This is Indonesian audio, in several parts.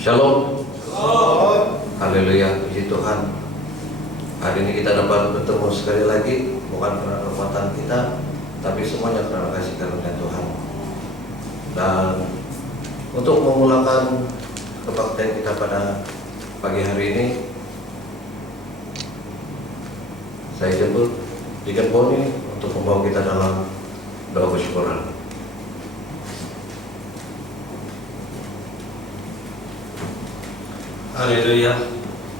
Shalom. Haleluya, puji Tuhan. Hari ini kita dapat bertemu sekali lagi, bukan karena kekuatan kita, tapi semuanya karena kasih karunia Tuhan. Dan untuk memulakan kebaktian kita pada pagi hari ini, saya jemput Deacon Boni untuk membawa kita dalam doa bersyukuran. Haleluya.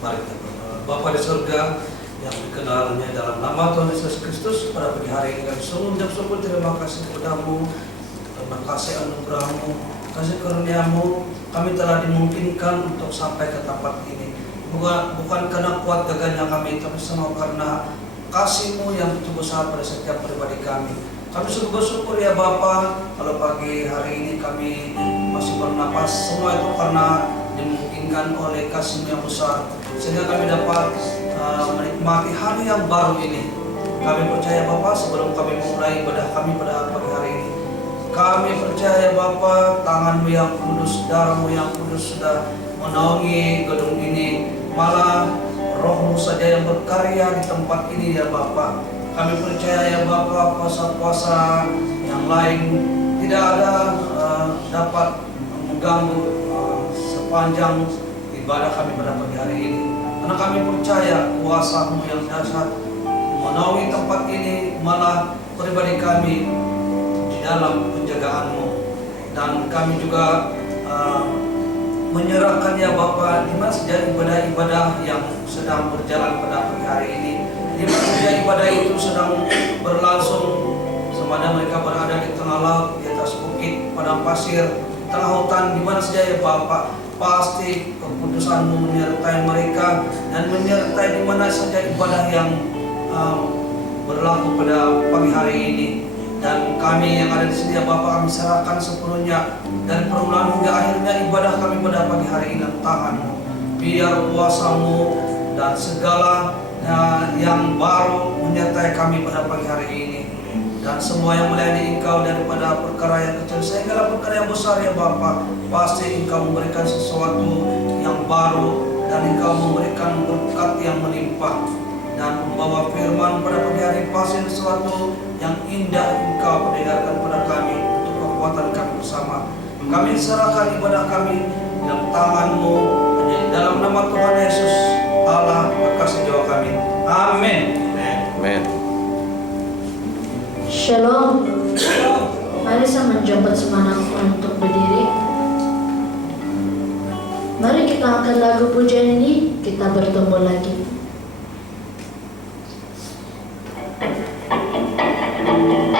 Mari kita berdoa. Bapa di surga yang dikenalnya dalam nama Tuhan Yesus Kristus, pada pagi hari ini kami sungguh mengucap syukur terima kasih kepadamu karena kasih anugerah-Mu, kasih karunia-Mu, kami telah dimungkinkan untuk sampai ke tempat ini. Bukan karena kuat gagahnya kami, tapi semua karena kasih-Mu yang begitu besar pada setiap pribadi kami. Kami sungguh bersyukur ya Bapa, kalau pagi hari ini kami masih bernapas, semua itu karena dimungkinkan oleh kasih-Mu yang besar, sehingga kami dapat menikmati hari yang baru ini. Kami percaya Bapa, sebelum kami memulai ibadah kami pada pagi hari ini, kami percaya Bapa, tangan-Mu yang kudus, darah-Mu yang kudus sudah menaungi gedung ini, malah Roh-Mu saja yang berkarya di tempat ini ya Bapa. Kami percaya ya Bapa, puasa-puasa yang lain tidak ada dapat mengganggu sepanjang ibadah kami pada pagi hari ini. Karena kami percaya kuasa-Mu yang dahsyat menaungi tempat ini, malah pribadi kami di dalam penjagaan-Mu. Dan kami juga menyerahkan ya Bapa, di mana saja ibadah-ibadah yang sedang berjalan pada pagi hari ini, di mana saja ibadah itu sedang berlangsung, semada mereka berada di tengah laut, di atas bukit, padang pasir, tengah hutan, di mana saja ya Bapa, pasti keputusan-Mu menyertai mereka dan menyertai di mana saja ibadah yang berlaku pada pagi hari ini. Dan kami yang ada di sini ya Bapa, kami serahkan sepenuhnya dari permulaan hingga akhirnya ibadah kami pada pagi hari ini dalam tangan-Mu. Biar kuasa-Mu dan segala yang baru menyertai kami pada pagi hari ini. Dan semua yang melayani Engkau, daripada perkara yang kecil sehingga perkara yang besar ya Bapa, pasti Engkau memberikan sesuatu yang baru dan Engkau memberikan berkat yang melimpah. Dan membawa firman pada pagi hari pasti sesuatu yang indah Engkau perdengarkan pada kami untuk kekuatan kami bersama. Kami serahkan ibadah kami dalam tangan-Mu, dalam nama Tuhan Yesus Allah berkasih jiwa kami. Amin. Amin. Shalom. Mari saya menjemput semangatku untuk berdiri. Mari kita angkat lagu pujian ini, kita bertemu lagi. Oh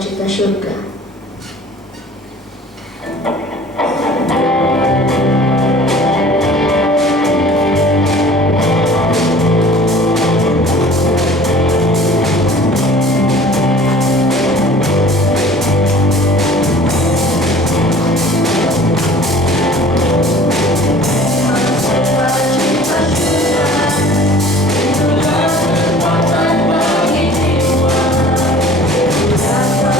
sukacita surga. Kekuatan bagi jiwa, rasa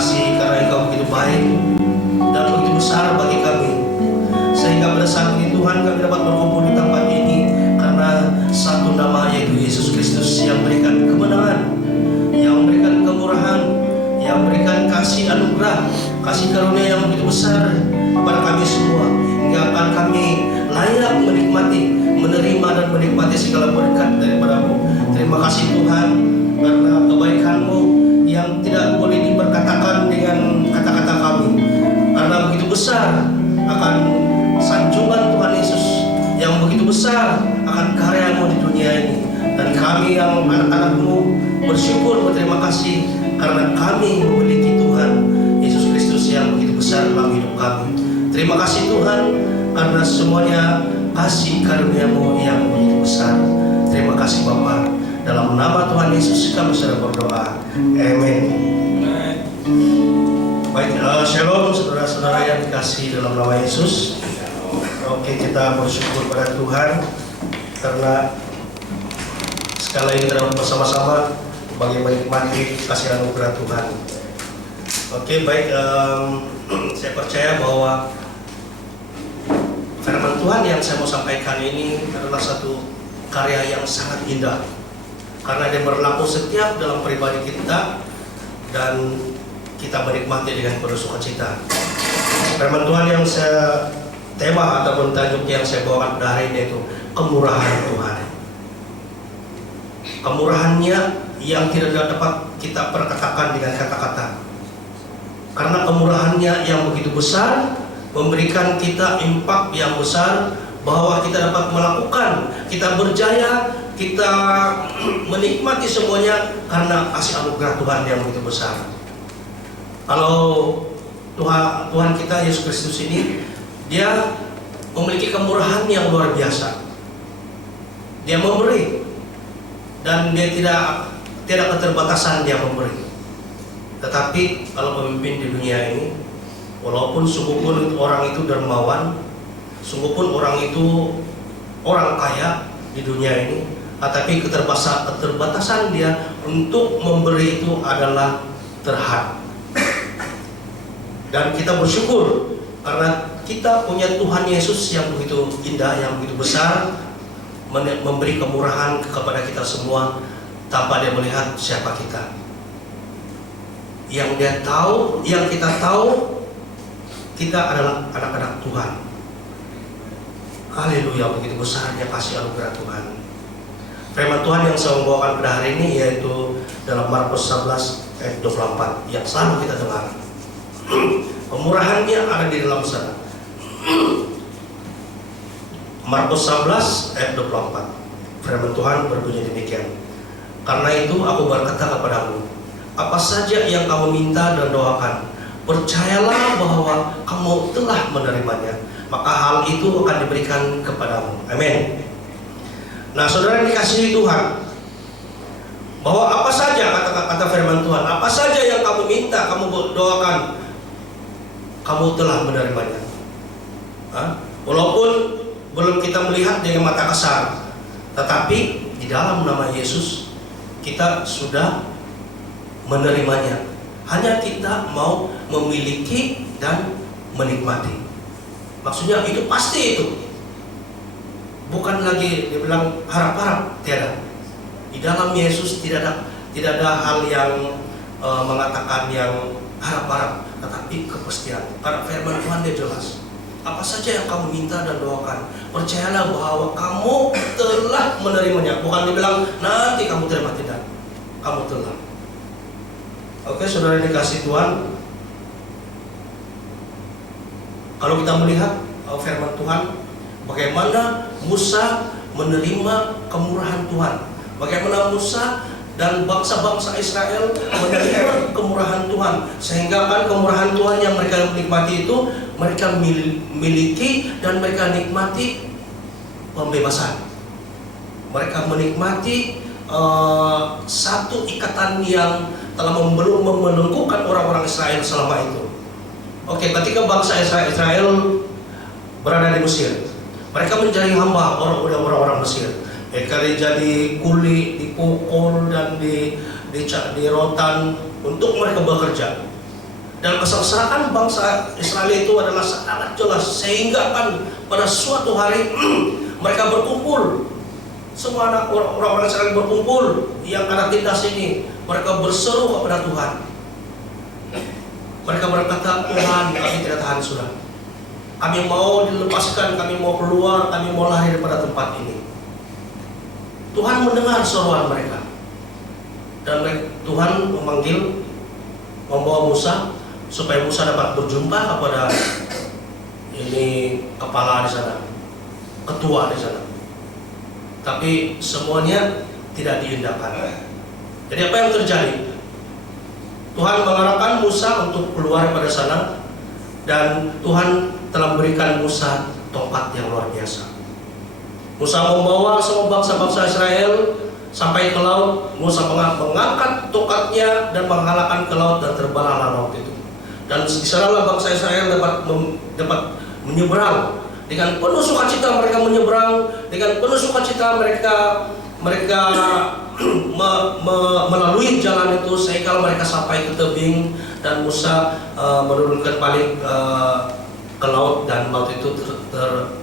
kasih karena Engkau begitu baik dan begitu besar bagi kami. Sehingga pada saat ini Tuhan kami dapat berkumpul di tempat ini karena satu nama, yaitu Yesus Kristus, yang memberikan kemenangan, yang memberikan kemurahan, yang memberikan kasih anugerah, kasih karunia yang begitu besar kepada kami semua, hingga akan kami layak menikmati, menerima dan menikmati segala berkat daripada-Mu. Terima kasih Tuhan karena kebaikan-Mu yang tidak boleh diperkatakan dengan kata-kata kami, karena begitu besar akan sanjungan Tuhan Yesus, yang begitu besar akan karya-Mu di dunia ini. Dan kami yang anak-anak-Mu bersyukur, berterima kasih karena kami memiliki Tuhan Yesus Kristus yang begitu besar dalam hidup kami. Terima kasih Tuhan karena semuanya kasih karunia-Mu yang begitu besar. Terima kasih Bapa. Dalam nama Tuhan Yesus kami sudah berdoa. Amin. Baik, shalom saudara-saudara yang dikasihi dalam nama Yesus. Oke, kita bersyukur pada Tuhan karena sekali lagi kita dapat bersama-sama bagi menikmati kasih anugerah Tuhan. Oke, baik, saya percaya bahwa firman Tuhan yang saya mau sampaikan ini adalah satu karya yang sangat indah, karena dia berlaku setiap dalam pribadi kita dan kita menikmati dengan penuh sukacita. Firman Tuhan yang saya tema ataupun tajuk yang saya bawakan pada hari ini itu kemurahan Tuhan. Kemurahannya yang tidak dapat kita perkatakan dengan kata-kata, karena kemurahannya yang begitu besar memberikan kita impak yang besar, bahwa kita dapat melakukan, kita berjaya, kita menikmati semuanya karena kasih anugerah Tuhan yang begitu besar. Kalau Tuhan kita Yesus Kristus ini, Dia memiliki kemurahan yang luar biasa. Dia memberi dan Dia tidak keterbatasan Dia memberi. Tetapi kalau pemimpin di dunia ini, walaupun sungguh pun orang itu dermawan, sungguh pun orang itu orang kaya di dunia ini, tetapi keterbatasan dia untuk memberi itu adalah terhad. Dan kita bersyukur karena kita punya Tuhan Yesus yang begitu indah, yang begitu besar, memberi kemurahan kepada kita semua tanpa Dia melihat siapa kita. Yang Dia tahu, yang kita tahu, kita adalah anak-anak Tuhan. Haleluya, begitu besarnya kasih anugerah Tuhan. Firman Tuhan yang saya membawakan pada hari ini yaitu dalam Markus 11 ayat 24 yang selalu kita dengar. Kemurahannya ada di dalam sana. Markus 11 ayat 24. Firman Tuhan berbunyi demikian. Karena itu aku berkata kepadamu, apa saja yang kamu minta dan doakan, percayalah bahwa kamu telah menerimanya, maka hal itu akan diberikan kepadamu. Amin. Nah, saudara yang dikasihi Tuhan, bahwa apa saja kata firman Tuhan, apa saja yang kamu minta, kamu doakan, kamu telah menerimanya. Walaupun belum kita melihat dengan mata kasar, tetapi di dalam nama Yesus kita sudah menerimanya. Hanya kita mau memiliki dan menikmati. Maksudnya itu pasti itu. Bukan lagi dibilang harap-harap, tiada. Di dalam Yesus tidak ada hal yang mengatakan yang harap-harap, tetapi kepastian. Karena firman Tuhan dia jelas. Apa saja yang kamu minta dan doakan, percayalah bahwa kamu telah menerimanya. Bukan dibilang nanti kamu terima, tidak. Kamu telah. Oke, saudara dikasih Tuhan. Kalau kita melihat firman Tuhan, bagaimana Musa menerima kemurahan Tuhan, bagaimana Musa dan bangsa-bangsa Israel menerima kemurahan Tuhan, sehingga kan kemurahan Tuhan yang mereka nikmati itu mereka miliki dan mereka nikmati pembebasan. Mereka menikmati satu ikatan yang telah membelenggukan orang-orang Israel selama itu. Oke, ketika bangsa Israel berada di Mesir, mereka menjadi hamba orang-orang Mesir. Mereka jadi kuli, dipukul dan di rotan untuk mereka bekerja. Dan kesengsaraan bangsa Israel itu adalah sangat jelas, sehingga kan pada suatu hari mereka berkumpul. Semua anak orang-orang Israel berkumpul yang anak tindas ini. Mereka berseru kepada Tuhan. Mereka berkata, Tuhan, kami tidak tahan sudah. Kami mau dilepaskan, kami mau keluar, kami mau lari daripada tempat ini. Tuhan mendengar seruan mereka. Dan Tuhan membawa Musa supaya Musa dapat berjumpa kepada ini kepala di sana, ketua di sana. Tapi semuanya tidak diindahkan. Jadi apa yang terjadi? Tuhan mengarahkan Musa untuk keluar pada sana, dan Tuhan telah memberikan Musa tongkat yang luar biasa. Musa membawa semua bangsa-bangsa Israel sampai ke laut. Musa mengangkat tongkatnya dan menghalakkan ke laut, dan terbelahlah laut itu. Dan di sanalah bangsa Israel dapat menyeberang. Dengan penuh sukacita mereka menyeberang. Dengan penuh sukacita mereka melalui jalan itu sehingga mereka sampai ke tebing. Dan Musa menurunkan balik ke laut, dan laut itu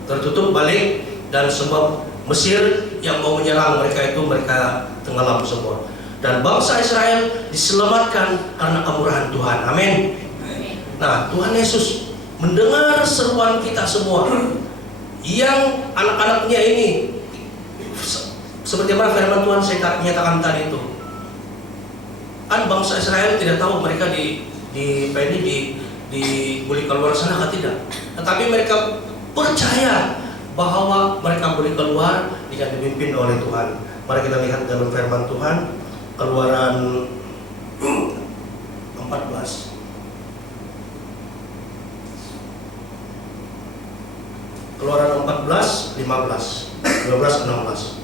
tertutup balik. Dan semua Mesir yang mau menyerang mereka itu mereka tenggelam semua. Dan bangsa Israel diselamatkan karena kemurahan Tuhan. Amin. Nah, Tuhan Yesus mendengar seruan kita semua, yang anak-anaknya ini, seperti mana firman Tuhan saya nyatakan tadi itu. Kan bangsa Israel tidak tahu mereka boleh keluar sana atau tidak. Tetapi mereka percaya bahwa mereka boleh keluar jika dipimpin oleh Tuhan. Mari kita lihat dalam firman Tuhan, Keluaran 14. Keluaran 14, 15, 16.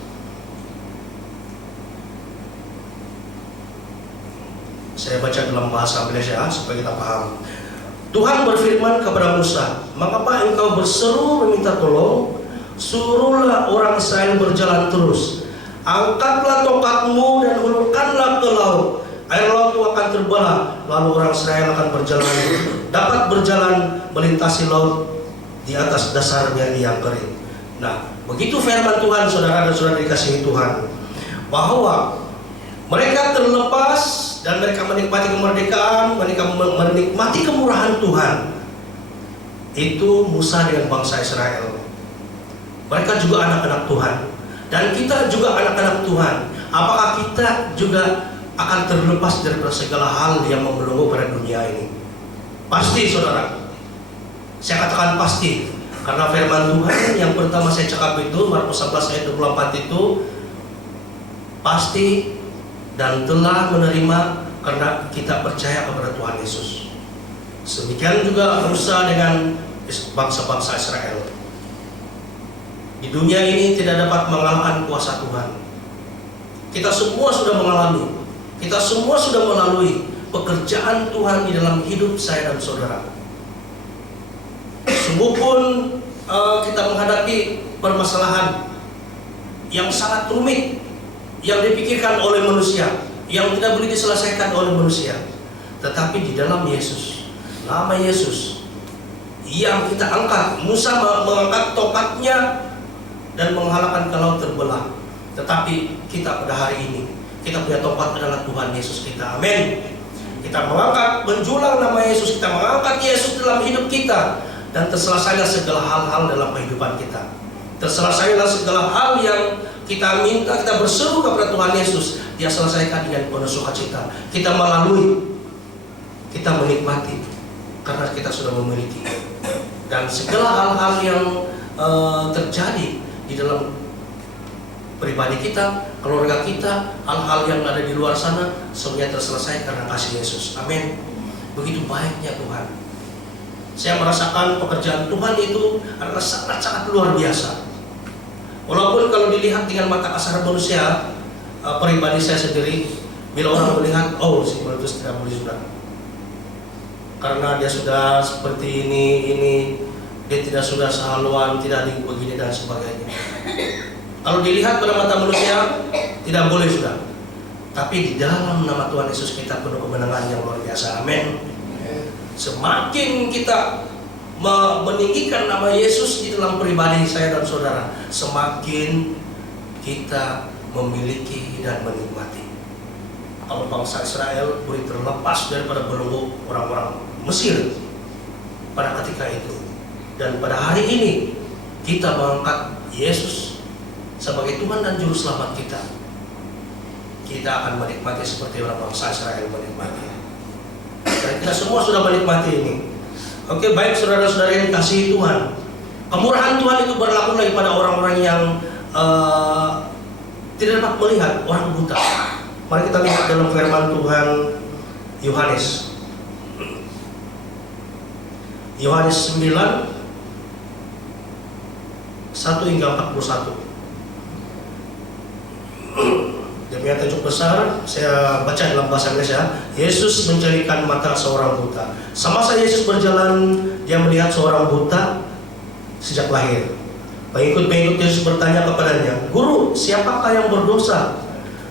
Saya baca dalam bahasa Indonesia supaya kita paham. Tuhan berfirman kepada Musa, mengapa engkau berseru meminta tolong? Suruhlah orang Israel berjalan terus. Angkatlah tongkatmu dan hulurkanlah ke laut. Air laut itu akan terbelah, lalu orang Israel akan dapat berjalan melintasi laut di atas dasarnya yang kering. Nah, begitu firman Tuhan, saudara dan saudara dikasihi Tuhan, bahwa mereka terlepas dan mereka menikmati kemerdekaan, mereka menikmati kemurahan Tuhan. Itu Musa dengan bangsa Israel. Mereka juga anak-anak Tuhan, dan kita juga anak-anak Tuhan. Apakah kita juga akan terlepas dari segala hal yang membelenggu pada dunia ini? Pasti, saudara. Saya katakan pasti, karena firman Tuhan yang pertama saya cakap itu, Markus 11 ayat 24 itu, pasti dan telah menerima karena kita percaya kepada Tuhan Yesus. Demikian juga Musa dengan bangsa-bangsa Israel. Di dunia ini tidak dapat mengalahkan kuasa Tuhan. Kita semua sudah mengalami, kita semua sudah melalui pekerjaan Tuhan di dalam hidup saya dan saudara. Sungguh pun kita menghadapi permasalahan yang sangat rumit, yang dipikirkan oleh manusia, yang tidak boleh diselesaikan oleh manusia. Tetapi di dalam Yesus, nama Yesus yang kita angkat, Musa mengangkat tongkatnya dan menghalakkan ke laut terbelah. Tetapi kita pada hari ini, kita punya tongkat adalah Tuhan Yesus kita. Amin. Kita mengangkat, menjulang nama Yesus, kita mengangkat Yesus dalam hidup kita, dan terselesailah segala hal-hal dalam kehidupan kita. Terselesailah segala hal yang kita minta, kita berseru kepada Tuhan Yesus, Dia selesaikan dengan penuh sukacita. Kita melalui, kita menikmati, karena kita sudah memiliki. Dan segala hal-hal yang terjadi di dalam pribadi kita, keluarga kita, hal-hal yang ada di luar sana, semuanya terselesai karena kasih Yesus. Amin. Begitu baiknya Tuhan. Saya merasakan pekerjaan Tuhan itu adalah sangat-sangat luar biasa. Walaupun kalau dilihat dengan mata kasar manusia, pribadi saya sendiri, bila orang melihat, oh si Meletus tidak boleh sudah, karena dia sudah seperti ini, dia tidak sudah sehaluan, tidak begini dan sebagainya. Kalau dilihat pada mata manusia, tidak boleh sudah. Tapi di dalam nama Tuhan Yesus kita penuh kemenangan yang luar biasa. Amin. Semakin kita meninggikan nama Yesus di dalam pribadi saya dan saudara, semakin kita memiliki dan menikmati. Kalau bangsa Israel boleh terlepas daripada belenggu orang-orang Mesir pada ketika itu, dan pada hari ini kita mengangkat Yesus sebagai Tuhan dan Juru Selamat kita, kita akan menikmati seperti orang bangsa Israel menikmati. Dan kita semua sudah menikmati ini. Oke, baik saudara-saudara yang dikasihi Tuhan, kemurahan Tuhan itu berlaku lagi pada orang-orang yang tidak dapat melihat, orang buta. Mari kita lihat dalam firman Tuhan Yohanes 9 1 hingga 41. Demi tajuk besar, saya baca dalam bahasa Indonesia. Yesus menjelikan mata seorang buta. Semasa Yesus berjalan, dia melihat seorang buta sejak lahir. Pengikut-pengikut Yesus bertanya kepadanya, "Guru, siapakah yang berdosa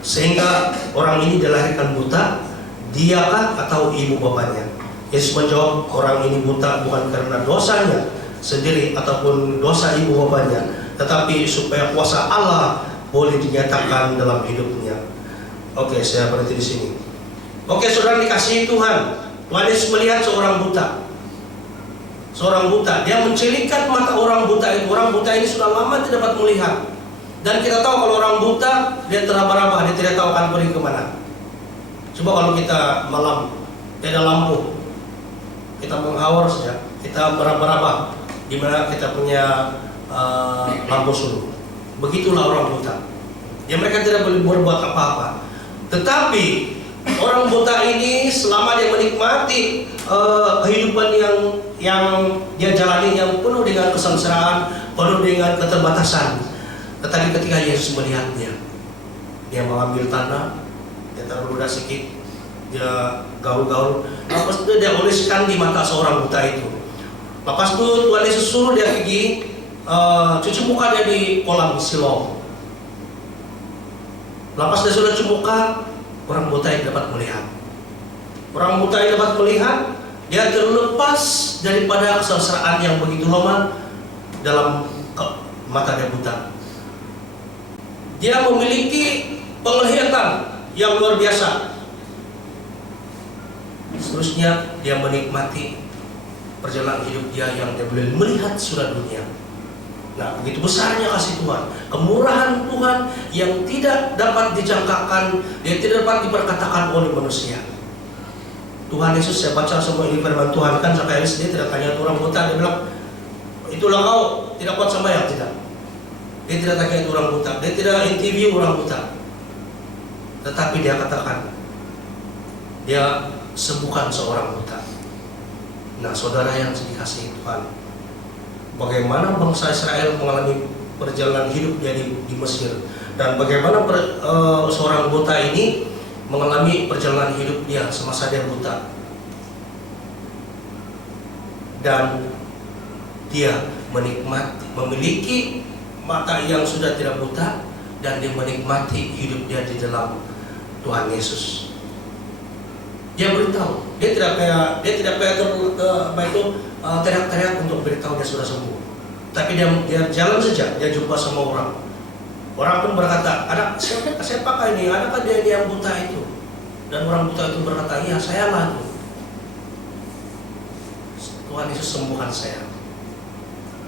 sehingga orang ini dilahirkan buta? Diakah atau ibu bapaknya?" Yesus menjawab, "Orang ini buta bukan karena dosanya sendiri ataupun dosa ibu bapaknya, tetapi supaya kuasa Allah boleh dinyatakan dalam hidupnya." Oke, saya berhenti di sini. Oke, saudara dikasihi Tuhan, Tuhan Yesus melihat seorang buta. Seorang buta, dia mencelikkan mata orang buta itu. Orang buta ini sudah lama tidak dapat melihat. Dan kita tahu kalau orang buta, dia teraba-raba, dia tidak tahu akan pergi kemana. Coba kalau kita malam, tidak ada lampu, kita menghawar saja, kita meraba-raba di mana kita punya lampu suluh. Begitulah orang buta. Ya, mereka tidak boleh berbuat apa-apa. Tetapi orang buta ini selama dia menikmati kehidupan yang dia jalani, yang penuh dengan kesengsaraan, penuh dengan keterbatasan. Tetapi ketika Yesus melihatnya, dia mengambil tanah, dia taruh ludah sedikit, dia gaul-gaul, lepas itu dia oleskan di mata seorang buta itu. Lepas itu Tuhan Yesus suruh dia pergi cuci muka dia di kolam Siloam. Lepas dia sudah cuci muka, orang buta yang dapat melihat. Orang buta yang dapat melihat, dia terlepas daripada kesengsaraan yang begitu lama dalam mata dia buta. Dia memiliki penglihatan yang luar biasa. Seterusnya dia menikmati perjalanan hidup dia yang dia boleh melihat surga dunia. Nah, begitu besarnya kasih Tuhan, kemurahan Tuhan yang tidak dapat dijangkakan, yang tidak dapat diperkatakan oleh manusia. Tuhan Yesus, saya baca semua ini firman Tuhan, kan sekali dia tidak tanya orang buta, dia bilang, "Itulah kau, tidak kuat sembahyang." Tidak. Dia tidak tanya orang buta, dia tidak interview orang buta. Tetapi dia katakan, dia sembuhkan seorang buta. Nah, saudara yang dikasihi Tuhan, bagaimana bangsa Israel mengalami perjalanan hidup dia di Mesir, dan bagaimana seorang buta ini mengalami perjalanan hidup dia semasa dia buta, dan dia memiliki mata yang sudah tidak buta, dan dia menikmati hidup dia di dalam Tuhan Yesus. Dia beritahu, dia tidak kayak teriak-teriak untuk beritahu dia sudah sembuh. Tapi dia jalan saja, dia jumpa sama orang. Orang pun berkata, "Ada siapakah ini? Adakah dia yang buta itu?" Dan orang buta itu berkata, "Iya, saya lah itu. Tuhan Yesus sembuhkan saya."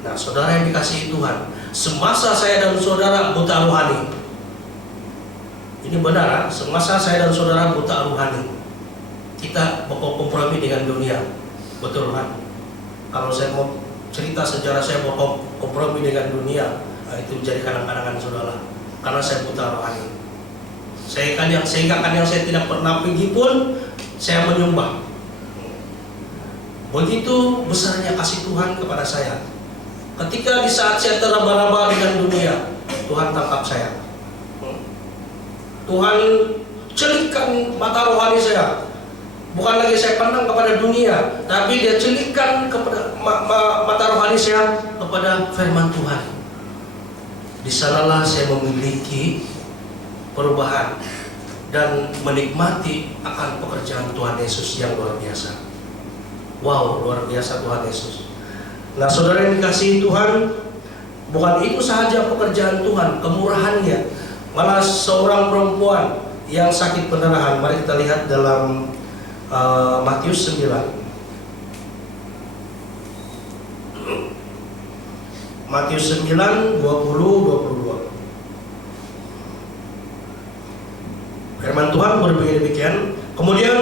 Nah, saudara yang dikasihi Tuhan, semasa saya dan saudara buta rohani, ini benar, semasa saya dan saudara buta rohani, kita berkompromi dengan dunia, betul kan? Kalau saya mau cerita sejarah saya berkompromi dengan dunia, itu jadi kadang-kadang saudara, karena saya buta rohani. Sehingga yang saya tidak pernah pergi pun saya menyumbang. Begitu besarnya kasih Tuhan kepada saya. Ketika di saat saya teraba-raba dengan dunia, Tuhan tangkap saya. Tuhan celikkan mata rohani saya. Bukan lagi saya pandang kepada dunia, tapi dia celikkan kepada mata rohani saya kepada firman Tuhan. Di sanalah saya memiliki perubahan dan menikmati akan pekerjaan Tuhan Yesus yang luar biasa. Wow, luar biasa Tuhan Yesus. Nah, saudara yang dikasihi Tuhan, bukan itu saja pekerjaan Tuhan, kemurahannya. Malah seorang perempuan yang sakit pendarahan. Mari kita lihat dalam Matius 9. Matius 9, 20-22. Firman Tuhan berbunyi demikian. Kemudian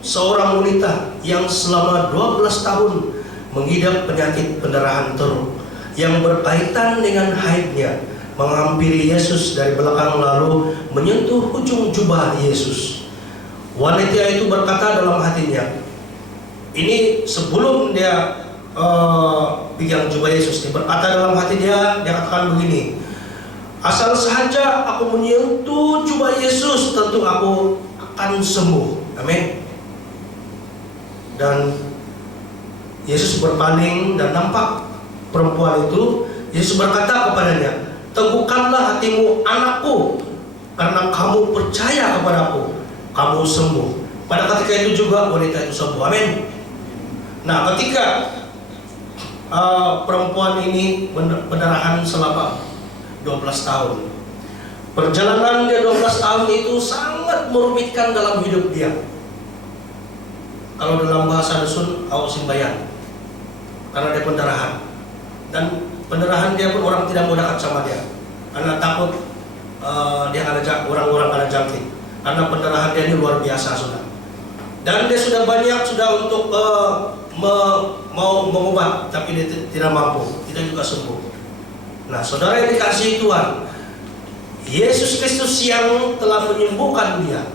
seorang wanita yang selama 12 tahun mengidap penyakit pendarahan teruk yang berkaitan dengan haidnya menghampiri Yesus dari belakang lalu menyentuh ujung jubah Yesus. Wanita itu berkata dalam hatinya, ini sebelum dia pegang jubah Yesus, dia berkata dalam hati dia katakan begini, asal saja aku menyentuh jubah Yesus, tentu aku akan sembuh. Amin. Dan Yesus berpaling dan nampak perempuan itu. Yesus berkata kepadanya, teguhkanlah hatimu anakku, karena kamu percaya kepadaku, kamu sembuh. Pada ketika itu juga wanita itu sembuh. Amin. Nah, ketika perempuan ini pendarahan selama 12 tahun, perjalanan dia 12 tahun itu sangat merumitkan dalam hidup dia. Kalau dalam bahasa dusun, awasimbayan, karena dia pendarahan. Dan pendarahan dia pun orang tidak mau dekat sama dia, karena takut dia akan orang-orang akan jangkit. Karena pendarahan dia ini luar biasa sudah. Dan dia sudah banyak untuk mau mengobat, tapi dia tidak mampu, tidak juga sembuh. Nah, saudara yang dikasihi Tuhan, Yesus Kristus yang telah menyembuhkan dia.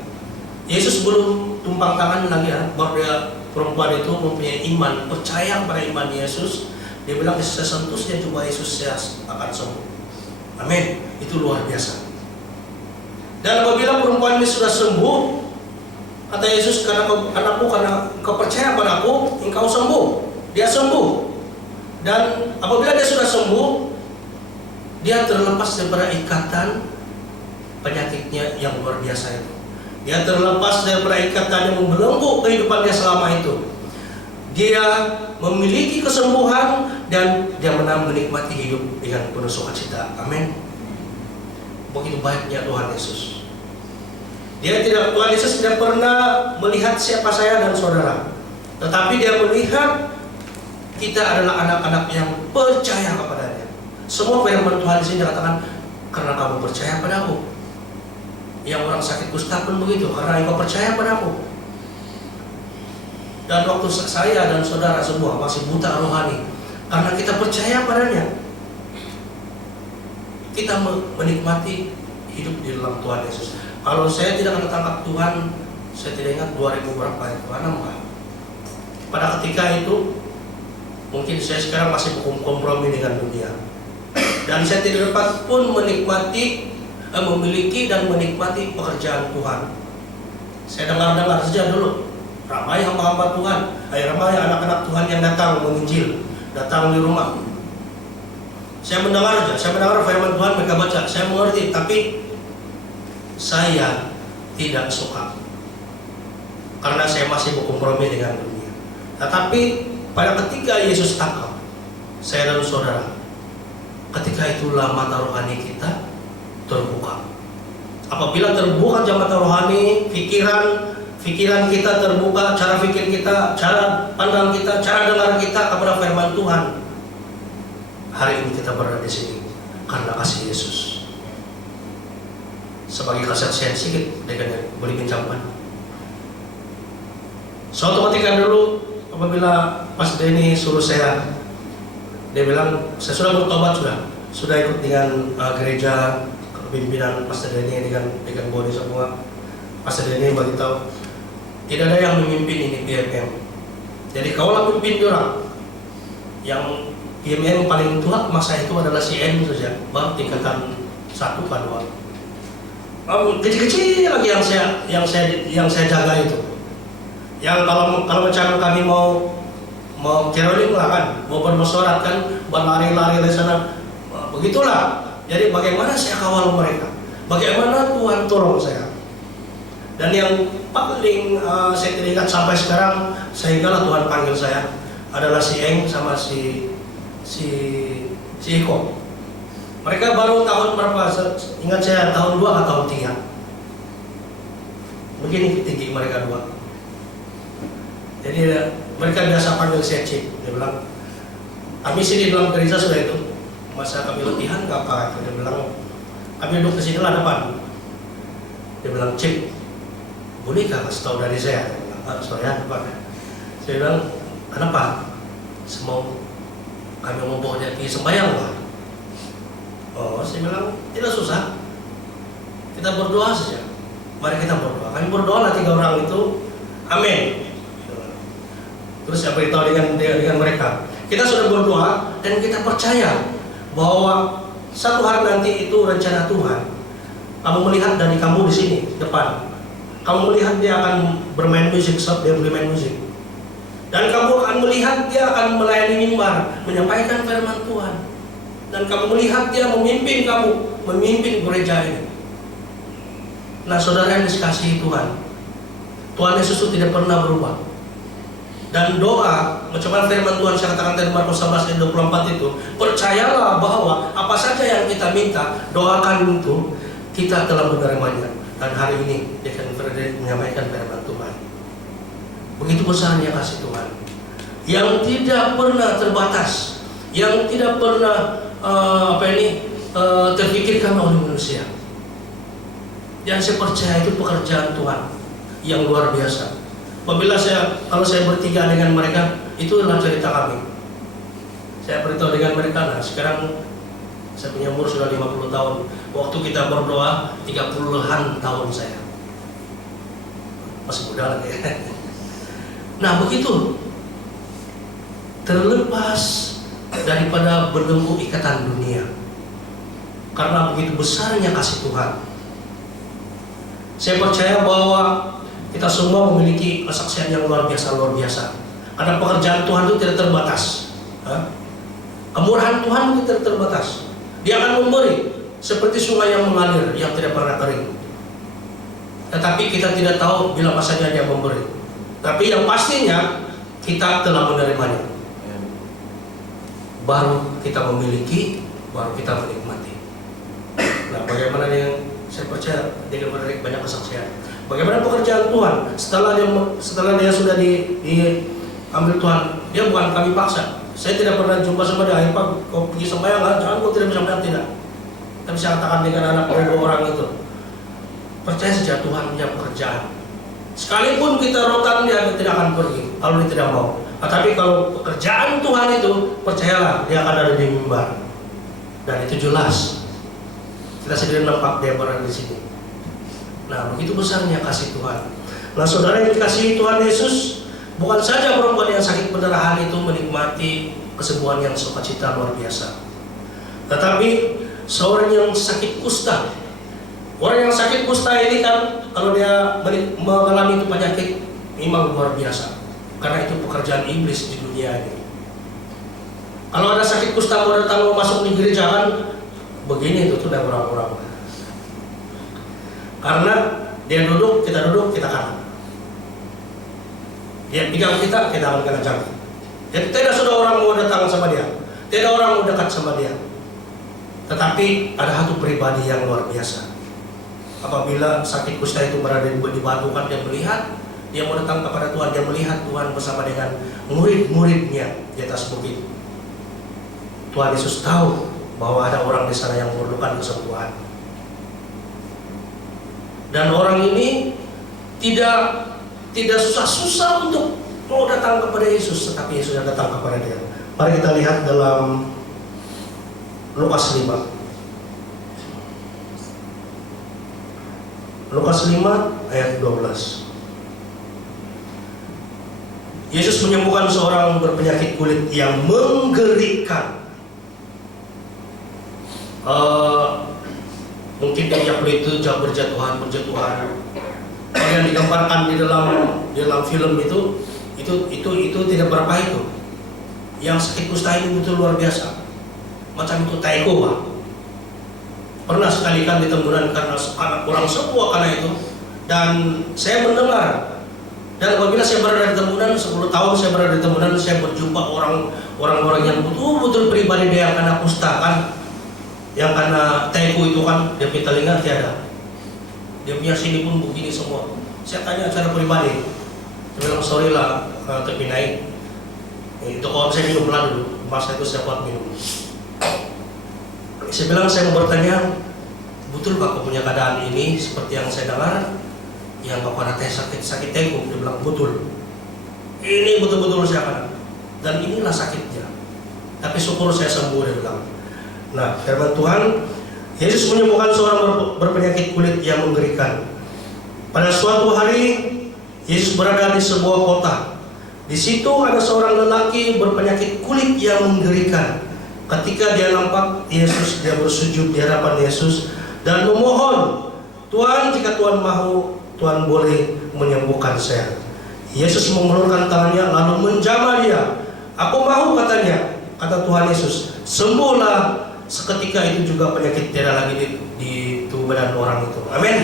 Yesus belum tumpang tangan lagi ya, baru dia perempuan itu mempunyai iman, percaya pada iman Yesus. Dia bilang, saya sentuh saja jubah Yesus, saya akan sembuh. Amin. Itu luar biasa. Dan apabila perempuan ini sudah sembuh, kata Yesus, karena anakku, karena kau percaya padaku, engkau sembuh. Dia sembuh. Dan apabila dia sudah sembuh, dia terlepas daripada ikatan penyakitnya yang luar biasa itu. Dia terlepas daripada ikatan yang membelenggu kehidupan dia selama itu. Dia memiliki kesembuhan dan dia menikmati hidup dengan penuh sukacita. Amin. Begitu baiknya Tuhan Yesus. Tuhan Yesus tidak pernah melihat siapa saya dan saudara, tetapi dia melihat kita adalah anak-anak yang percaya kepadanya. Semua firman Tuhan di sini dikatakan, karena kamu percaya padaku. Yang orang sakit kusta pun begitu, karena engkau percaya padaku. Dan waktu saya dan saudara semua masih buta rohani, karena kita percaya padanya, kita menikmati hidup di dalam Tuhan Yesus. Kalau saya tidak akan ketangkap Tuhan, saya tidak ingat 2000 berapa itu, 6 kan. Pada ketika itu, mungkin saya sekarang masih kompromi dengan dunia. Dan saya tidak dapat pun memiliki dan menikmati pekerjaan Tuhan. Saya dengar saja dulu, ramai hamba-hamba Tuhan, ramai anak-anak Tuhan yang datang menginjil, datang di rumah. Saya mendengar firman Tuhan, mereka baca, saya mengerti, tapi saya tidak suka, karena saya masih berkompromi dengan dunia. Tetapi pada ketika Yesus tangkap saya dan saudara, ketika itulah mata rohani kita terbuka. Apabila terbuka mata rohani, pikiran kita terbuka, cara pikir kita, cara pandang kita, cara dengar kita kepada firman Tuhan. Hari ini kita berada di sini karena kasih Yesus. Sebagai kesaksian sedikit, dengan boleh pinjamkan. Suatu ketika dulu, apabila Mas Denny suruh saya, dia bilang, saya sudah bertobat, sudah ikut dengan gereja, pimpinan Pastor Denny dengan bodi semua. Pastor Denny beritahu, tidak ada yang memimpin ini PMM. Jadi kaulah pimpin orang. Yang PMM paling tua masa itu adalah si M saja, baru tingkatan 1 ke 2. Kecil-kecil lagi yang saya jaga itu. Yang kalau macam kami mau caroling lah kan, mau bermesorat kan, berlari-lari di sana, begitulah. Jadi bagaimana saya kawal mereka? Bagaimana Tuhan tolong saya? Dan yang paling saya teringat sampai sekarang, sehingga Tuhan panggil saya adalah si Eng sama si Eko. Mereka baru tahun berapa? Ingat saya tahun 2 atau tahun 3. Begini tinggi mereka dua. Jadi mereka biasa panggil saya Cip. Dia bilang, kami sini dalam gereja sudah itu. Masa kami latihan nggak apa? Dia bilang, kami duduk di sini lah depan. Dia bilang, Cip, bolehkah kasih tahu dari saya? Dia bilang, saya depan. Saya bilang, kenapa? Semau kami mau bawa dia pergi sembahyang lah. Oh, saya bilang, tidak susah. Kita berdoa saja. Mari kita berdoa. Kami berdoa lah 3 orang itu. Amin. Terus saya beritahu dengan mereka. Kita sudah berdoa dan kita percaya bahwa satu hari nanti itu rencana Tuhan. Kamu melihat dari kamu di sini depan. Kamu melihat dia akan bermain musik, sebab dia boleh main musik. Dan kamu akan melihat dia akan melayani mimbar, menyampaikan firman Tuhan. Dan kamu melihat dia memimpin kamu, memimpin gereja ini. Nah, saudara yang dikasihi Tuhan, Tuhan Yesus itu tidak pernah berubah. Dan doa, macam mana firman Tuhan saya katakan dari Markus 11 ayat 24 itu, percayalah bahwa apa saja yang kita minta, doakan itu, kita telah menerimanya. Dan hari ini Deacon Frederick menyampaikan firman Tuhan. Begitu besarnya kasih Tuhan, yang tidak pernah terbatas, yang tidak pernah terpikirkan oleh manusia. Dan saya percaya itu pekerjaan Tuhan yang luar biasa. Kalau saya bertiga dengan mereka, itu adalah cerita kami. Saya beritahu dengan mereka, nah sekarang saya punya umur sudah 50 tahun. Waktu kita berdoa 30-an tahun saya. Masih muda lagi. Nah begitu, terlepas daripada belenggu ikatan dunia, karena begitu besarnya kasih Tuhan. Saya percaya bahwa kita semua memiliki kesaksian yang luar biasa. Karena pekerjaan Tuhan itu tidak terbatas. Kemurahan Tuhan itu tidak terbatas. Dia akan memberi seperti sungai yang mengalir yang tidak pernah kering. Tetapi kita tidak tahu bila masanya dia memberi. Tapi yang pastinya kita telah menerimanya. Baru kita memiliki, baru kita menikmati. Nah, bagaimana yang saya percaya dengan banyak kesaksian. Bagaimana pekerjaan Tuhan setelah dia sudah diambil Tuhan, dia bukan kami paksa. Saya tidak pernah jumpa sama dia, Pak, kau pergi sembahyang, jangan kau tidak bisa sembahyang, tidak. Tapi saya katakan dengan anak dari 2 orang itu, percaya saja Tuhan punya pekerjaan. Sekalipun kita rotan dia tidak akan pergi kalau dia tidak mau. Tapi kalau pekerjaan Tuhan itu, percayalah dia akan ada di mimbar. Dan itu jelas. Kita sendiri nampak dia berada di sini. Nah, begitu besarnya kasih Tuhan. Nah, saudara yang dikasihi Tuhan Yesus, bukan saja perempuan yang sakit pendarahan itu menikmati kesembuhan yang sukacita luar biasa, tetapi seorang yang sakit kusta. Orang yang sakit kusta ini kan, kalau dia mengalami itu penyakit, memang luar biasa. Karena itu pekerjaan iblis di dunia ini. Kalau ada sakit kusta mau datang mau masuk di gereja kan, begini itu sudah orang-orang. Karena dia duduk, kita kanan. Dia pegang kita akan kena jangkit. Jadi tidak sudah orang mau datang sama dia, tidak orang mau dekat sama dia. Tetapi ada satu pribadi yang luar biasa. Apabila sakit kusta itu berada di batu kan, dia melihat, dia mau datang kepada Tuhan, dia melihat Tuhan bersama dengan murid-muridnya di atas bukit. Tuhan Yesus tahu bahwa ada orang di sana yang memerlukan kesembuhan. Dan orang ini tidak susah-susah untuk mau datang kepada Yesus, tetapi Yesus yang datang kepada dia. Mari kita lihat dalam Lukas 5. Lukas 5 ayat 12. Yesus menyembuhkan seorang berpenyakit kulit yang menggerikan. Mungkin dia kulit itu berjatuhan. Kalau yang digambarkan di dalam film itu tidak berapa itu. Yang sakit kusta ini betul luar biasa. Macam itu taiko, Pak. Pernah sekali kan ditemukan karena anak orang semua karena itu Dan saya mendengar, dan apabila saya berada di Tembunan, 10 tahun saya berada di Tembunan, saya berjumpa orang-orang yang betul-betul pribadi, dia yang kena kusta kan, yang kena teku itu kan, dia punya telinga tiada, dia punya sini pun begini semua. Saya tanya secara pribadi, saya bilang sorry lah, tapi naik. Itu kalau saya minum lah dulu, masa itu saya buat minum. Saya bilang saya mau bertanya, betul Pak kau punya keadaan ini seperti yang saya dengar? Yang kau kena sakit tengkuk, dia bilang betul. Ini betul-betul saya kena, dan inilah sakitnya. Tapi syukur saya sembuh, dia bilang. Nah, firman Tuhan, Yesus menyembuhkan seorang berpenyakit kulit yang mengerikan. Pada suatu hari, Yesus berada di sebuah kota. Di situ ada seorang lelaki berpenyakit kulit yang mengerikan. Ketika dia nampak Yesus, dia bersujud di hadapan Yesus dan memohon, Tuhan, jika Tuhan mau, Tuhan boleh menyembuhkan saya. Yesus mengulurkan tangannya lalu menjamah dia. Aku mau, katanya, kata Tuhan Yesus, sembuhlah. Seketika itu juga penyakit tiada lagi di tubuh badan orang itu. Amin.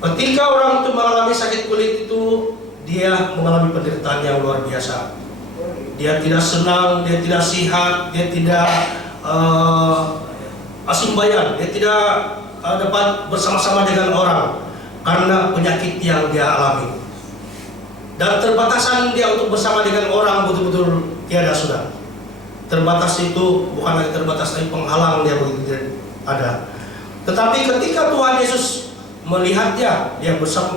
Ketika orang itu mengalami sakit kulit itu, dia mengalami penderitaan yang luar biasa. Dia tidak senang, dia tidak sihat, dia tidak asimbayan, dia tidak dapat bersama-sama dengan orang karena penyakit yang dia alami. Dan terbatasan dia untuk bersama dengan orang betul-betul tiada sudah. Terbatas itu bukan lagi terbatas, tapi penghalang dia begitu ada. Tetapi ketika Tuhan Yesus melihat dia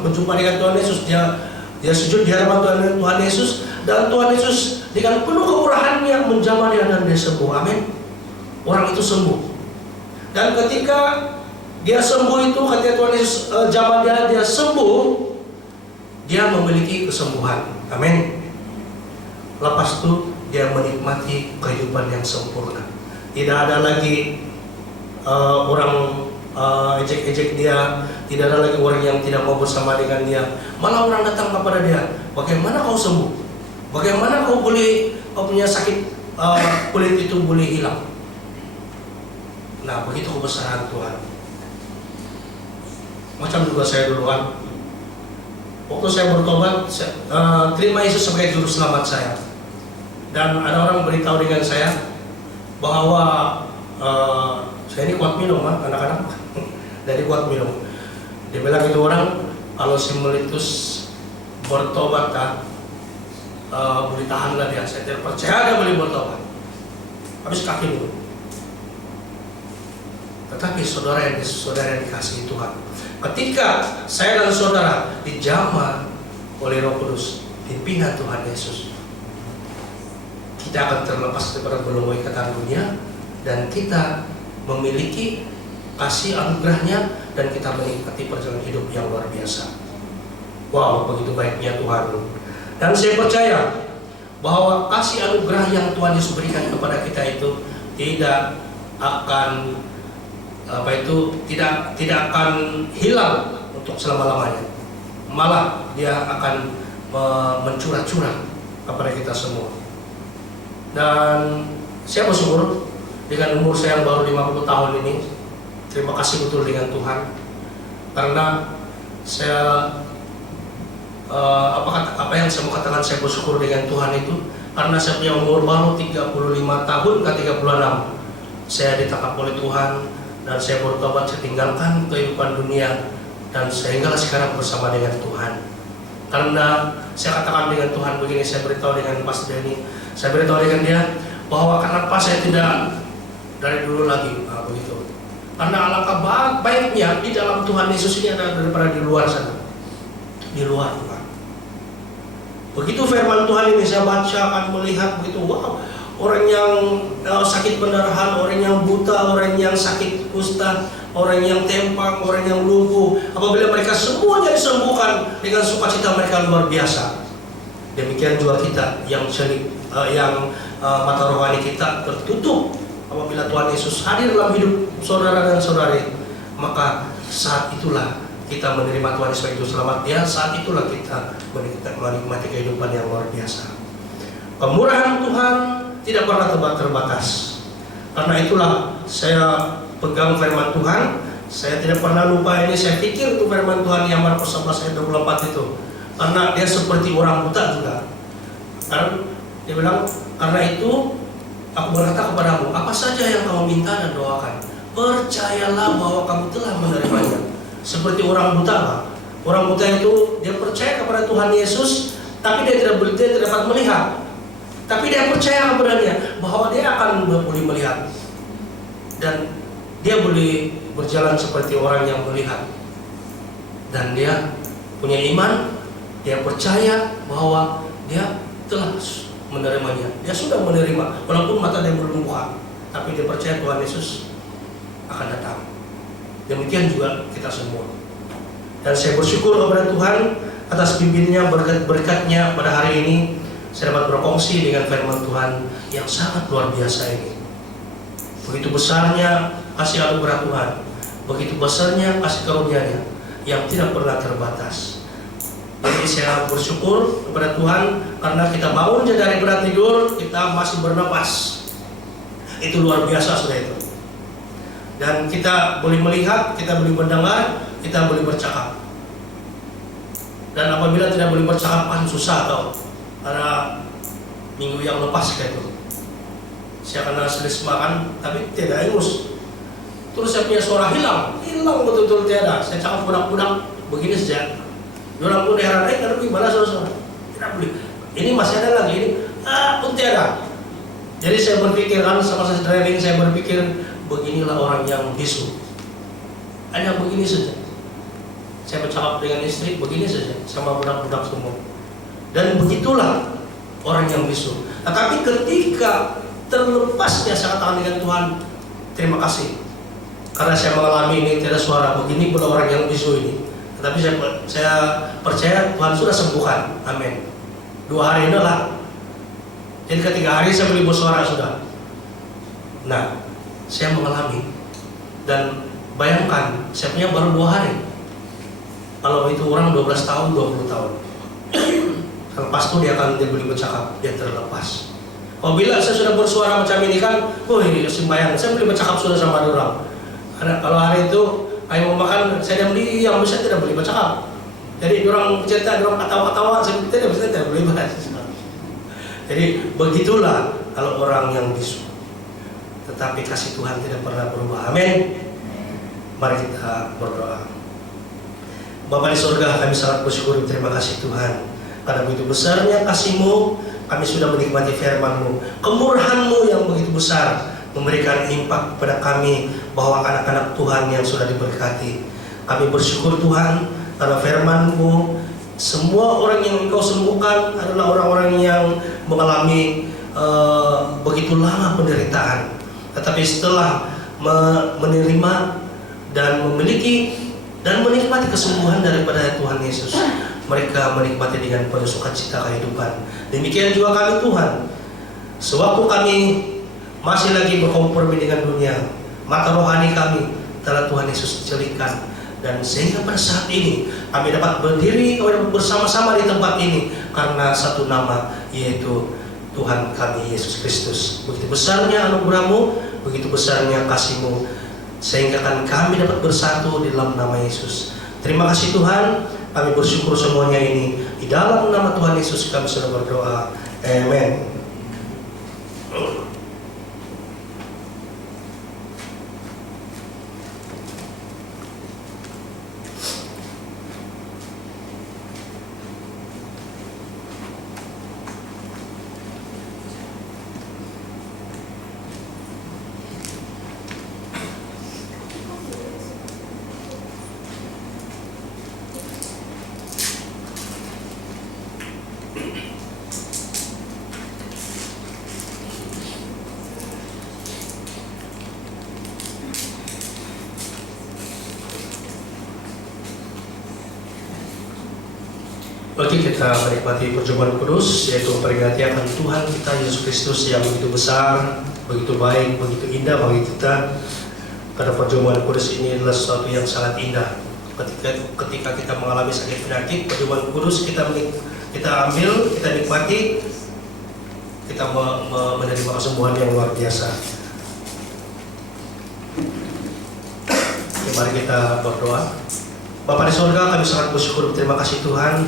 berjumpa dengan Tuhan Yesus, dia sujud di hadapan Tuhan Yesus, dan Tuhan Yesus dengan penuh kemurahannya menjamah dia dan dia sembuh. Amin. Orang itu sembuh. Dan ketika dia sembuh itu, ketika Tuhan Yesus jamah dia sembuh, dia memiliki kesembuhan. Amin. Lepas itu dia menikmati kehidupan yang sempurna. Tidak ada lagi orang ejek-ejek dia, tidak ada lagi orang yang tidak mau bersama dengan dia. Malah orang datang kepada dia, bagaimana kau sembuh? Bagaimana kau punya sakit kulit itu boleh hilang? Nah, begitu kebesaran Tuhan. Macam juga saya duluan, waktu saya bertobat, terima Yesus sebagai juru selamat saya. Dan ada orang beritahu dengan saya bahwa saya ini kuat minum, anak-anak. Dari kuat minum. Dia bilang itu orang, kalau si meletus bertobat, boleh tahanlah dia. Saya tidak percaya dia boleh bertobat. Habis kaki dulu. Tetapi saudara yang dikasihi Tuhan, ketika saya dan saudara dijamah oleh Roh Kudus, pimpinan Tuhan Yesus, kita akan terlepas daripada belenggu ikatan dunia, dan kita memiliki kasih anugerahnya, dan kita menikmati perjalanan hidup yang luar biasa. Wow, begitu baiknya Tuhan. Dan saya percaya bahwa kasih anugerah yang Tuhan Yesus berikan kepada kita itu tidak akan tidak akan hilang untuk selama-lamanya. Malah dia akan mencurah-curah kepada kita semua. Dan saya bersyukur dengan umur saya yang baru 50 tahun ini, terima kasih betul dengan Tuhan, karena saya apa yang saya mau katakan, saya bersyukur dengan Tuhan itu karena saya punya umur baru 35 tahun ke 36. Saya ditangkap oleh Tuhan dan saya bertobat, saya tinggalkan kehidupan dunia, dan sehingga sekarang bersama dengan Tuhan. Karena saya katakan dengan Tuhan begini, saya beritahu dengan Pastor Denny, saya beritahu dengan dia bahwa kenapa saya tidak dari dulu lagi, begitu. Karena alangkah baiknya di dalam Tuhan Yesus ini ada daripada di luar sana, di luar Tuhan. Begitu firman Tuhan ini saya baca, akan melihat begitu, wow, orang yang sakit pendarahan, orang yang buta, orang yang sakit kusta, orang yang tempang, orang yang lumpuh, apabila mereka semuanya disembuhkan dengan sukacita mereka luar biasa. Demikian juga kita yang mata rohani kita tertutup, apabila Tuhan Yesus hadir dalam hidup saudara dan saudari, maka saat itulah kita menerima Tuhan sebagai juru selamat dia, saat itulah kita menikmati kehidupan yang luar biasa. Kemurahan Tuhan tidak pernah terbatas. Karena itulah saya pegang firman Tuhan, Saya tidak pernah lupa ini, saya pikir itu firman Tuhan yang Markus 11 ayat 24 itu. Karena dia seperti orang buta juga. Karena dia bilang, karena itu aku berkata kepadamu, apa saja yang kamu minta dan doakan, percayalah bahwa kamu telah menerimanya. Seperti orang buta, Pak. Orang buta itu dia percaya kepada Tuhan Yesus, tapi dia tidak dapat melihat. Tapi dia percaya kepadanya bahwa dia akan boleh melihat. Dan dia boleh berjalan seperti orang yang melihat. Dan dia punya iman, dia percaya bahwa dia telah menerimanya. Dia sudah menerima, walaupun mata dia belum buka, tapi dia percaya Tuhan Yesus akan datang. Demikian juga kita semua. Dan saya bersyukur kepada Tuhan atas pimpinannya, berkat-berkatnya pada hari ini. Saya dapat berkongsi dengan firman Tuhan yang sangat luar biasa ini. Begitu besarnya kasih anugerah Tuhan, begitu besarnya kasih karunia-Nya yang tidak pernah terbatas. Jadi saya bersyukur kepada Tuhan karena kita bangun dari berat tidur, kita masih bernapas. Itu luar biasa sudah itu. Dan kita boleh melihat, kita boleh mendengar, kita boleh bercakap. Dan apabila tidak boleh bercakap kan susah tau. Karena minggu yang lepas kayak itu, saya kena selis makan, tapi tidak ingus. Terus saya punya suara hilang betul-betul tiada. Saya cakap budak-budak begini saja. Orang pun heran, kalau gimana suara-suara? Tidak boleh. Ini masih ada lagi, ini pun tiada. Jadi saya berpikir kan, sama saya driving, saya berpikir beginilah orang yang bisu. Hanya begini saja. Saya bercakap dengan istri begini saja, sama budak-budak semua. Dan begitulah orang yang bisu. Tetapi ketika terlepasnya saya katakan dengan Tuhan, terima kasih. Karena saya mengalami ini, tidak suara begini pula orang yang bisu ini. Tetapi saya percaya Tuhan sudah sembuhkan. Amin. 2 hari ini lah. Jadi ketiga hari saya boleh bersuara sudah. Nah, saya mengalami. Dan bayangkan, saya punya baru 2 hari. Kalau itu orang 12 tahun, 20 tahun. Lepas itu dia boleh bercakap, dia terlepas. Apabila saya sudah bersuara macam ini kan, ini sembahyang, saya boleh bercakap sudah sama orang. Kalau hari itu ayo mau makan, saya diam, saya tidak boleh bercakap. Jadi orang cerita, orang ketawa-ketawa, saya tidak boleh bahas. Jadi begitulah kalau orang yang bisu. Tetapi kasih Tuhan tidak pernah berubah. Amin. Mari kita berdoa. Bapa di surga, kami sangat bersyukur, terima kasih Tuhan. Karena begitu besarnya kasih-Mu, kami sudah menikmati firman-Mu. Kemurahan-Mu yang begitu besar memberikan impak kepada kami bahwa anak-anak Tuhan yang sudah diberkati. Kami bersyukur Tuhan karena firman-Mu, semua orang yang Engkau sembuhkan adalah orang-orang yang mengalami begitu lama penderitaan. Tetapi setelah menerima dan memiliki dan menikmati kesembuhan daripada Tuhan Yesus, mereka menikmati dengan penuh sukacita kehidupan. Demikian juga kami Tuhan. Sewaktu kami masih lagi berkompromi dengan dunia, mata rohani kami telah Tuhan Yesus celingkan. Dan sehingga pada saat ini kami dapat berdiri bersama-sama di tempat ini karena satu nama, yaitu Tuhan kami Yesus Kristus. Begitu besarnya anugerah-Mu, begitu besarnya kasih-Mu, sehingga kan kami dapat bersatu di dalam nama Yesus. Terima kasih Tuhan. Kami bersyukur semuanya ini. Di dalam nama Tuhan Yesus kami sudah berdoa. Amen. Mari kita menikmati perjamuan kudus, yaitu peringati akan Tuhan kita Yesus Kristus yang begitu besar, begitu baik, begitu indah bagi kita. Karena perjamuan kudus ini adalah sesuatu yang sangat indah. Ketika kita mengalami sakit penyakit, perjamuan kudus kita ambil, kita nikmati, kita menerima kesembuhan yang luar biasa. Mari kita berdoa. Bapa di surga, kami sangat bersyukur, terima kasih Tuhan,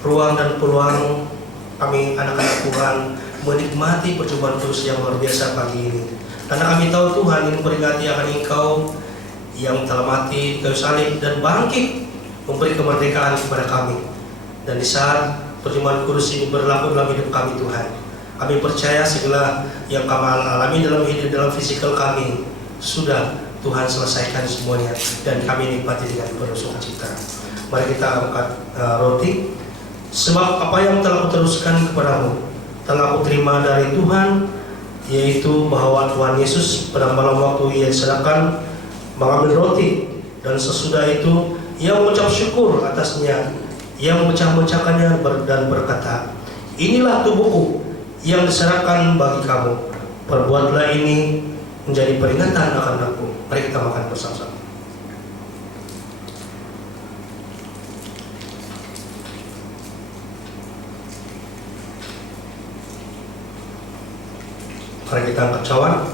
ruang dan peluang kami anak-anak Tuhan menikmati perjumpaan terus yang luar biasa pagi ini. Karena kami tahu Tuhan ini memperingati akan Engkau yang telah mati di kayu salib dan bangkit memberi kemerdekaan kepada kami. Dan di saat perjumpaan kudus ini berlaku dalam hidup kami Tuhan, kami percaya segala yang kami alami dalam hidup, dalam fisikal kami sudah Tuhan selesaikan semuanya dan kami nikmati dengan penuh sukacita. Mari kita angkat roti. Sebab apa yang telah kuteruskan kepadamu telah aku terima dari Tuhan, yaitu bahwa Tuhan Yesus pada malam waktu ia diserahkan mengambil roti, dan sesudah itu ia mengucap syukur atasnya, ia memecah-mecahkannya dan berkata, inilah tubuhku yang diserahkan bagi kamu, perbuatlah ini menjadi peringatan akan aku. Mari kita makan bersama-sama. Mari kita angkat cawan.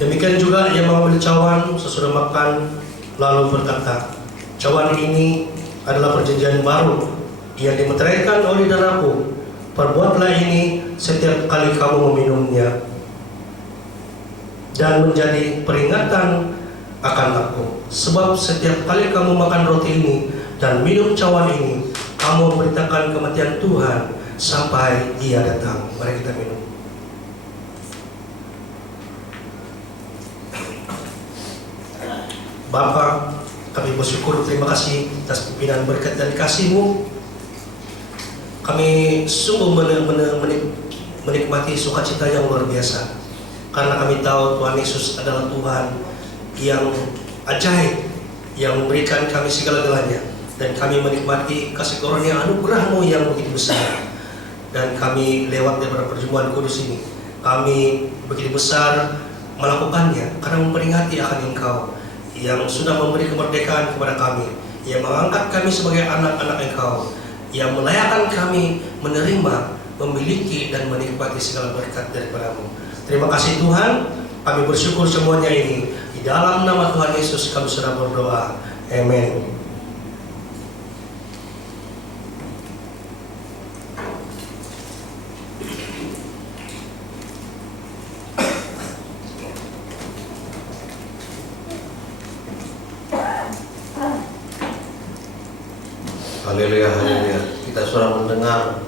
Demikian juga ia mengambil cawan sesudah makan, lalu berkata, cawan ini adalah perjanjian baru yang dimeteraikan oleh darahku. Perbuatlah ini setiap kali kamu meminumnya, dan menjadi peringatan akan aku. Sebab setiap kali kamu makan roti ini dan minum cawan ini, kamu memberitakan kematian Tuhan sampai Dia datang. Mari kita minum. Bapa, kami bersyukur, terima kasih atas pimpinan berkat dan kasih-Mu. Kami sungguh menikmati sukacita yang luar biasa, karena kami tahu Tuhan Yesus adalah Tuhan yang ajaib, yang memberikan kami segala-galanya, dan kami menikmati kasih karunia anugerah-Mu yang begitu besar. Dan kami lewat daripada perjumpaan kudus ini, kami begitu besar melakukannya karena memperingati akan Engkau yang sudah memberi kemerdekaan kepada kami, yang mengangkat kami sebagai anak-anak Engkau, yang melayakkan kami menerima, memiliki dan menikmati segala berkat daripada-Mu. Terima kasih Tuhan, kami bersyukur semuanya ini. Di dalam nama Tuhan Yesus kami sudah berdoa. Amin. Haleluya, haleluya. Kita sudah mendengar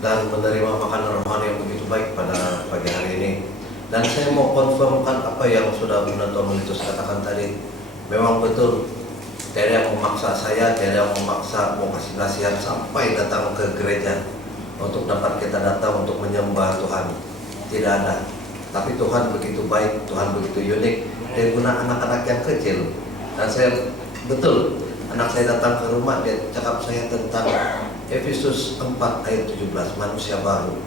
dan menerima makanan rohani yang begitu baik pada pagi hari ini. Dan saya mau konfirmkan apa yang sudah Bunda Tomilitus katakan tadi. Memang betul, tidak ada yang memaksa saya, tidak ada yang memaksa mau kasih nasihat sampai datang ke gereja untuk dapat kita datang untuk menyembah Tuhan. Tidak ada. Tapi Tuhan begitu baik, Tuhan begitu unik. Dia guna anak-anak yang kecil. Dan saya betul, anak saya datang ke rumah, dia cakap saya tentang Efesus 4 ayat 17, manusia baru.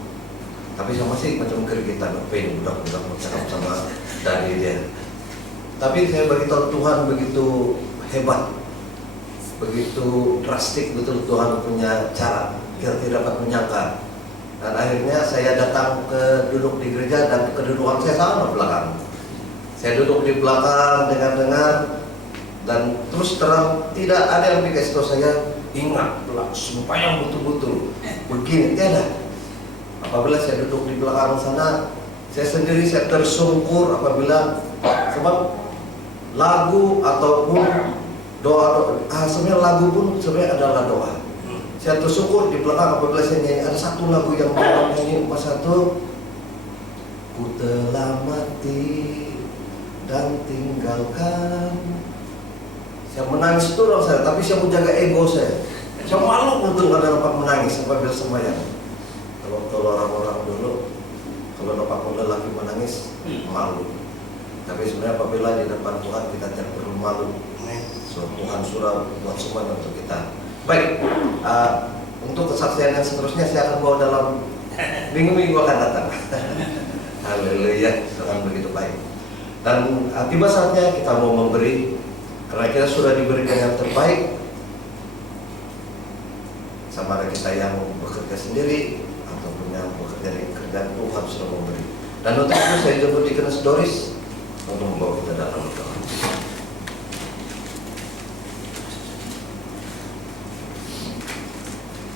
Tapi saya masih macam kerigitan, budak-budak bercakap sama dari dia. Tapi saya beritahu Tuhan begitu hebat, begitu drastik, betul Tuhan punya cara, kita tidak dapat menyangka. Dan akhirnya saya datang ke duduk di gereja, dan kedudukan saya sama belakang. Saya duduk di belakang dengar-dengar, dan terus terang tidak ada yang dikasih tahu saya, ingat sumpah yang betul-betul begini, tidak. Apabila saya duduk di belakang sana, saya sendiri saya tersungkur apabila sebab lagu ataupun doa, sebenarnya lagu pun sebenarnya adalah doa. Saya tersungkur di belakang apabila saya nyanyi. Ada satu lagu yang orang nyanyi pas satu, ku telah mati dan tinggalkan. Saya menangis itu orang saya, tapi saya menjaga ego saya. Saya malu betul karena dapat menangis apabila sembahyang. Kalau orang-orang dulu, kalau dapat lelaki menangis, malu. Tapi sebenarnya apabila di depan Tuhan kita tidak perlu malu. So, Tuhan sudah buat semuanya untuk kita. Baik, untuk kesaksian yang seterusnya saya akan bawa dalam minggu-minggu akan datang. Haleluya, Tuhan begitu baik. Dan tiba saatnya kita mau memberi, karena kita sudah diberikan yang terbaik. Sama ada kita yang bekerja sendiri ataupun yang bekerja di kerjaan, Tuhan sudah memberi. Dan untuk itu saya jemput Deaconess Doris untuk membawa kita dalam doa.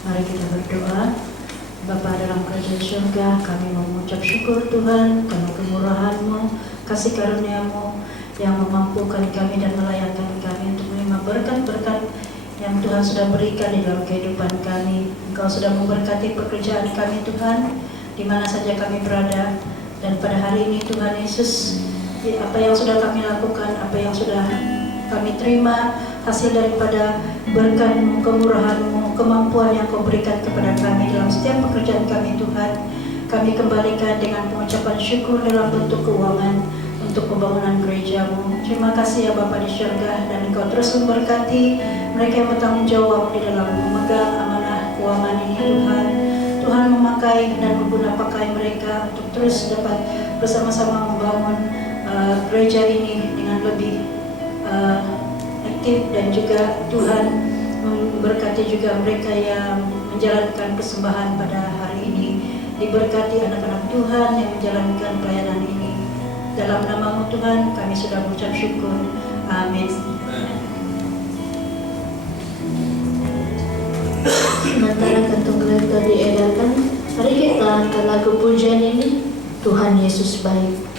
Mari kita berdoa. Bapa dalam kerajaan surga, kami mengucap syukur Tuhan karena kemurahan-Mu, kasih karunia-Mu yang memampukan kami dan melayakan kami untuk menerima berkat-berkat yang Tuhan sudah berikan di dalam kehidupan kami. Engkau sudah memberkati pekerjaan kami Tuhan, di mana saja kami berada. Dan pada hari ini Tuhan Yesus, apa yang sudah kami lakukan, apa yang sudah kami terima, hasil daripada berkat-Mu, kemurahan-Mu, kemampuan yang Kau berikan kepada kami dalam setiap pekerjaan kami Tuhan, kami kembalikan dengan pengucapan syukur dalam bentuk keuangan untuk pembangunan gereja-Mu. Terima kasih ya Bapa di surga, dan Engkau terus memberkati mereka yang bertanggung jawab di dalam memegang amanah keuangan ini Tuhan. Tuhan memakai dan mengguna pakai mereka untuk terus dapat bersama-sama membangun gereja ini dengan lebih aktif, dan juga Tuhan memberkati juga mereka yang menjalankan persembahan pada hari ini. Diberkati anak-anak Tuhan yang menjalankan pelayanan ini. Dalam nama-Mu Tuhan kami sudah mengucap syukur. Amin. Sementara kantung gereja diedarkan, mari kita angkat lagu pujian ini, Tuhan Yesus baik.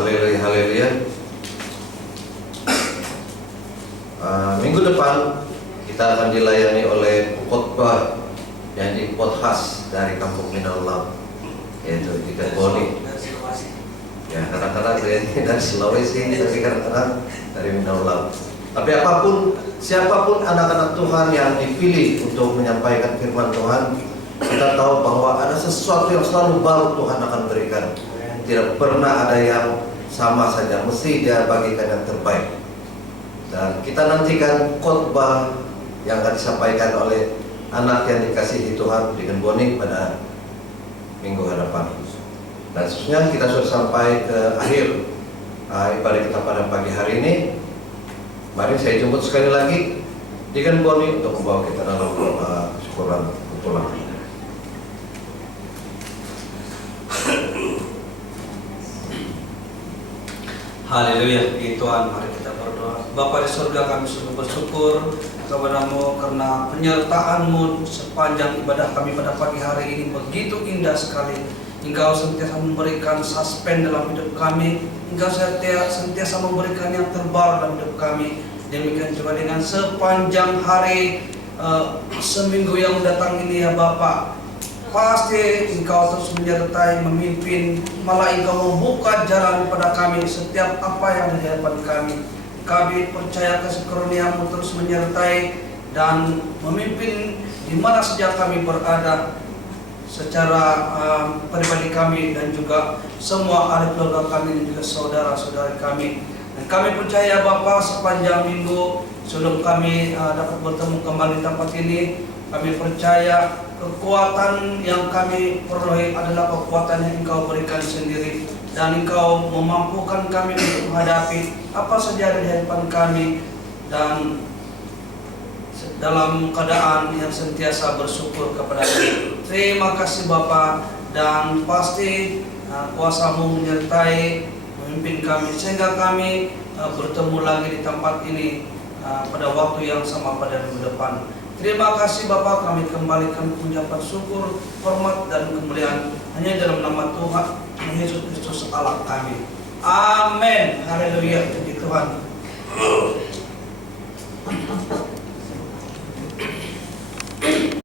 Haleluya, haleluya. Minggu depan kita akan dilayani oleh khotbah yang di podcast dari Kampung Minaulam, yaitu di Keboni. Ya, kadang-kadang saya ini dari Sulawesi, tapi kadang-kadang dari Minaulam. Tapi apapun, siapapun anak-anak Tuhan yang dipilih untuk menyampaikan firman Tuhan, kita tahu bahwa ada sesuatu yang selalu baru Tuhan akan berikan. Tidak pernah ada yang sama saja, mesti Dia bagikan yang terbaik. Dan kita nantikan khotbah yang akan disampaikan oleh anak yang dikasihi Tuhan di Boni pada minggu hadapan. Dan seterusnya kita sudah sampai ke akhir ibadah kita pada pagi hari ini. Mari saya jemput sekali lagi di Boni untuk membawa kita dalam doa kesyukuran pulang. Haleluya, Tuhan, mari kita berdoa. Bapa di surga, kami sungguh bersyukur kepada-Mu karena penyertaan-Mu sepanjang ibadah kami pada pagi hari ini begitu indah sekali. Engkau sentiasa memberikan suspend dalam hidup kami, Engkau sentiasa memberikan yang terbaru dalam hidup kami. Demikian juga dengan sepanjang hari seminggu yang mendatang ini ya Bapa. pasti Engkau terus menyertai, memimpin, malah Engkau membuka jalan pada kami setiap apa yang di hadapan kami. Kami percaya kasih karunia-Mu terus menyertai dan memimpin di mana saja kami berada, secara pribadi kami dan juga semua ahli keluarga kami dan juga saudara-saudara kami. Dan kami percaya Bapa, sepanjang minggu sebelum kami dapat bertemu kembali di tempat ini, kami percaya kekuatan yang kami peroleh adalah kekuatan yang Engkau berikan sendiri, dan Engkau memampukan kami untuk menghadapi apa saja di hadapan kami, dan dalam keadaan yang sentiasa bersyukur kepada-Mu. Terima kasih Bapa, dan pasti kuasa-Mu menyertai, memimpin kami sehingga kami bertemu lagi di tempat ini pada waktu yang sama pada minggu depan. Terima kasih Bapa, kami kembalikan ucapan syukur, hormat dan kemuliaan hanya dalam nama Tuhan Yesus Kristus Allah kami. Amin. Haleluya. Puji Tuhan.